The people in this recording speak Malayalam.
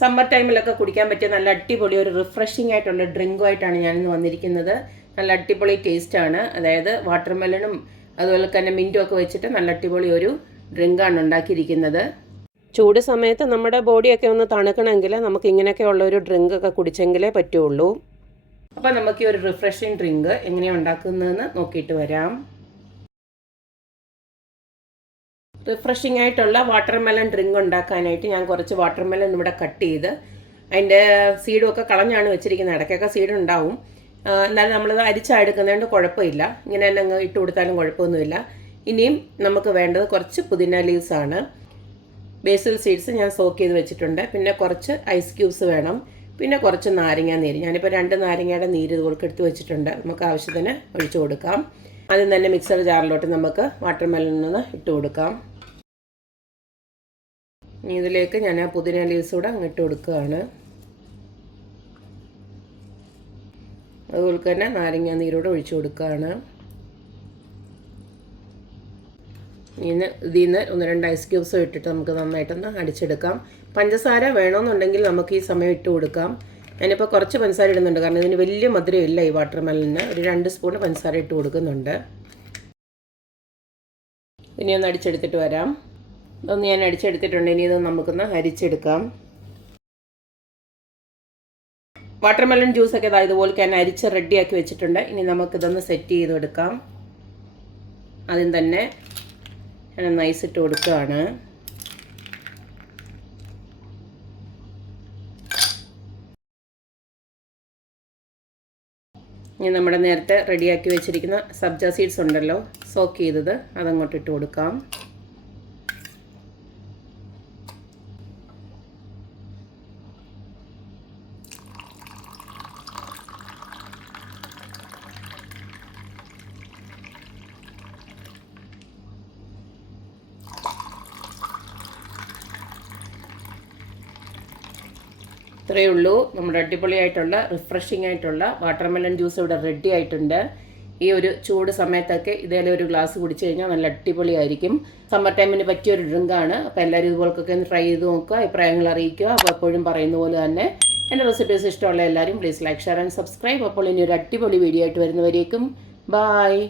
സമ്മർ ടൈമിലൊക്കെ കുടിക്കാൻ പറ്റിയ നല്ല അടിപൊളി ഒരു റിഫ്രഷിംഗ് ആയിട്ടുള്ള ഡ്രിങ്കുമായിട്ടാണ് ഞാനിന്ന് വന്നിരിക്കുന്നത്. നല്ല അടിപൊളി ടേസ്റ്റാണ്. അതായത് വാട്ടർമെലണും അതുപോലെ തന്നെ മിൻറ്റും ഒക്കെ വെച്ചിട്ട് നല്ല അടിപൊളി ഒരു ഡ്രിങ്കാണ് ഉണ്ടാക്കിയിരിക്കുന്നത്. ചൂട് സമയത്ത് നമ്മുടെ ബോഡിയൊക്കെ ഒന്ന് തണുക്കണമെങ്കിൽ നമുക്ക് ഇങ്ങനെയൊക്കെയുള്ള ഒരു ഡ്രിങ്കൊക്കെ കുടിച്ചെങ്കിലേ പറ്റുള്ളൂ. അപ്പോൾ നമുക്ക് ഈ ഒരു റിഫ്രഷിംഗ് ഡ്രിങ്ക് എങ്ങനെയാണ് ഉണ്ടാക്കുന്നതെന്ന് നോക്കിയിട്ട് വരാം. റിഫ്രഷിംഗ് ആയിട്ടുള്ള വാട്ടർമെലൺ ഡ്രിങ്ക് ഉണ്ടാക്കാനായിട്ട് ഞാൻ കുറച്ച് വാട്ടർമെലൺ ഇവിടെ കട്ട് ചെയ്ത് അതിൻ്റെ സീഡുമൊക്കെ കളഞ്ഞാണ് വെച്ചിരിക്കുന്നത്. ഇടയ്ക്കൊക്കെ സീഡ് ഉണ്ടാവും, എന്നാലും നമ്മളത് അരിച്ചെടുക്കുന്നതുകൊണ്ട് കുഴപ്പമില്ല. ഇങ്ങനെ തന്നെ അങ്ങ് ഇട്ട് കൊടുത്താലും കുഴപ്പമൊന്നുമില്ല. ഇനിയും നമുക്ക് വേണ്ടത് കുറച്ച് പുതിന ലീവ്സാണ്. ബേസിൽ സീഡ്സ് ഞാൻ സോക്ക് ചെയ്ത് വെച്ചിട്ടുണ്ട്. പിന്നെ കുറച്ച് ഐസ് ക്യൂബ്സ് വേണം. പിന്നെ കുറച്ച് നാരങ്ങ നീര്. ഞാനിപ്പോൾ 2 നാരങ്ങയുടെ നീര് ഇതുപോലെ എടുത്ത് വെച്ചിട്ടുണ്ട്. നമുക്ക് ആവശ്യത്തിന് ഒഴിച്ചു കൊടുക്കാം. ആദ്യം തന്നെ മിക്സർ ജാറിലോട്ട് നമുക്ക് വാട്ടർമെലൺ ഒന്ന് ഇട്ട് കൊടുക്കാം. ഇതിലേക്ക് ഞാൻ ആ പുതിന ലീവ്സ് കൂടെ അങ്ങ് ഇട്ട് കൊടുക്കുകയാണ്. അതുപോലെ തന്നെ നാരങ്ങ നീരോടെ ഒഴിച്ചു കൊടുക്കുകയാണ്. ഇതിൽ നിന്ന് 1-2 ഐസ് ക്യൂബ്സും ഇട്ടിട്ട് നമുക്ക് നന്നായിട്ടൊന്ന് അടിച്ചെടുക്കാം. പഞ്ചസാര വേണമെന്നുണ്ടെങ്കിൽ നമുക്ക് ഈ സമയം ഇട്ട് കൊടുക്കാം. ഞാനിപ്പോൾ കുറച്ച് പഞ്ചസാര ഇടുന്നുണ്ട്, കാരണം ഇതിന് വലിയ മധുരം ഇല്ല. ഈ വാട്ടർമെലണിന് ഒരു 2 സ്പൂൺ പഞ്ചസാര ഇട്ട് കൊടുക്കുന്നുണ്ട്. ഇനി ഒന്ന് അടിച്ചെടുത്തിട്ട് വരാം. ഇതൊന്ന് ഞാൻ അടിച്ചെടുത്തിട്ടുണ്ട്. ഇനി ഇത് നമുക്കൊന്ന് അരിച്ചെടുക്കാം. വാട്ടർമെലൺ ജ്യൂസൊക്കെ ഇതുപോലെ ഞാൻ അരിച്ച് റെഡിയാക്കി വെച്ചിട്ടുണ്ട്. ഇനി നമുക്കിതൊന്ന് സെറ്റ് ചെയ്തെടുക്കാം. ആദ്യം തന്നെ ഞാൻ ഐസ് ഇട്ട് കൊടുക്കുകയാണ്. ഇനി നമ്മുടെ നേരത്തെ റെഡിയാക്കി വെച്ചിരിക്കുന്ന സബ്ജ സീഡ്സ് ഉണ്ടല്ലോ, സോക്ക് ചെയ്തത്, അതങ്ങോട്ട് ഇട്ട് കൊടുക്കാം. ഇത്രയേ ഉള്ളൂ. നമ്മുടെ അടിപൊളിയായിട്ടുള്ള റിഫ്രഷിംഗ് ആയിട്ടുള്ള വാട്ടർമെലൺ ജ്യൂസ് ഇവിടെ റെഡി ആയിട്ടുണ്ട്. ഈ ഒരു ചൂട് സമയത്തൊക്കെ ഇതേലെ ഒരു ഗ്ലാസ് കുടിച്ചു കഴിഞ്ഞാൽ നല്ല അടിപൊളിയായിരിക്കും. സമ്മർ ടൈമിന് പറ്റിയൊരു ഡ്രിങ്കാണ്. അപ്പോൾ എല്ലാവരും ഇതുപോലൊക്കെ ഒന്ന് ട്രൈ ചെയ്ത് നോക്കുക, അഭിപ്രായങ്ങൾ അറിയിക്കുക. അപ്പോൾ എപ്പോഴും പറയുന്ന പോലെ തന്നെ എൻ്റെ റെസിപ്പീസ് ഇഷ്ടമുള്ള എല്ലാവരും please like, share and subscribe. അപ്പോൾ ഇനി ഒരു അടിപൊളി വീഡിയോ ആയിട്ട് വരുന്നവരേക്കും ബായ്.